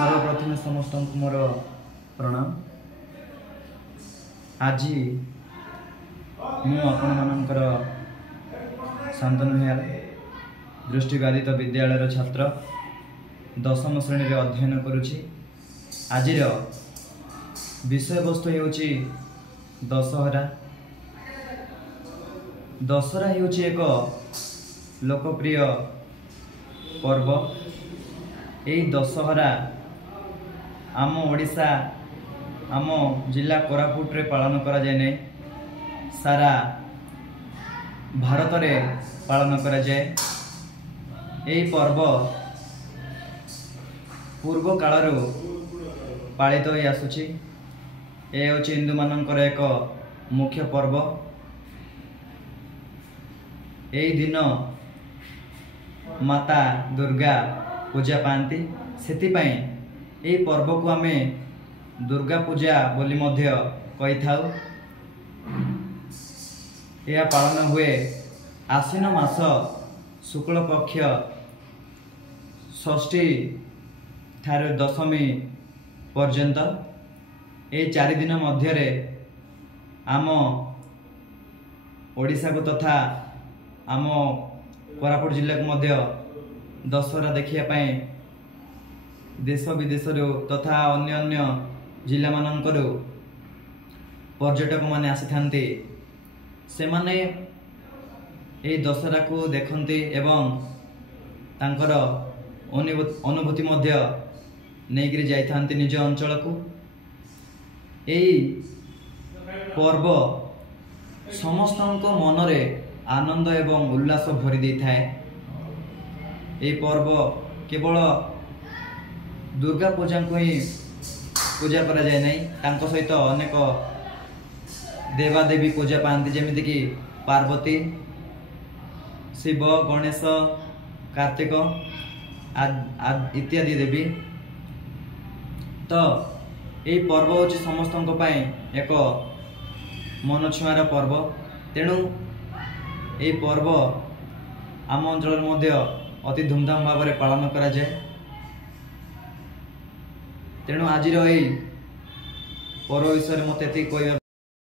सर्वप्रथम समस्त मोर प्रणाम। आज मुझे शांतनु हेयाल दृष्टिबाधित विद्यालय छात्र 10म श्रेणी रे अध्ययन करुछि। आज विषय वस्तु होउछि दशहरा। दशहरा होउछि एक लोकप्रिय पर्व। यही दशहरा आम ओडिशा आम जिला कोरापुट रे पालन करा जाय नै, सारा भारत रे पालन करा जाय। यही पर्व पूर्व कालरू पालित हो आसुछि। ए होछि हिंदू मानकर एक मुख्य पर्व। यही दिन माता दुर्गा पूजा पाती, सेतिपाई यही पर्व को आमे दुर्गा पूजा बोली मध्य कहि थाउ। यह पालन हुए आश्विन मास शुक्ल पक्ष षष्ठी ठार दशमी पर्यंत। ये 4 दिन मध्य आम ओडिशा को तथा आम कोरापुट जिला को मध्य दशहरा देखिया पाए देश विदेश तथा अन्य अन्य जिला मानकर पर्यटक माने आसी थांती। से माने ए दशहरा को देखंती एवं तांकर अनुभूति मध्य नेगिरी जाई थांती निज अंचल को। एई पर्व समस्तक मनरे आनंद एवं उल्लास भरी दै थाए। ये पर्व केवल दुर्गा पूजा को ही पूजा करा जाए नहीं, तांको सहित अनेक देवादेवी पूजा पाती, जेमिति कि पार्वती, शिव, गणेश, कार्तिक इत्यादि देवी। तो ये पर्व होछि समस्तक पाए एक मन छुआर पर्व। तेणु ये पर्व आम अंचल मध्य अति धूमधाम भाव में पालन करा जाए। तेणु आज पर्व विषय मत कहवा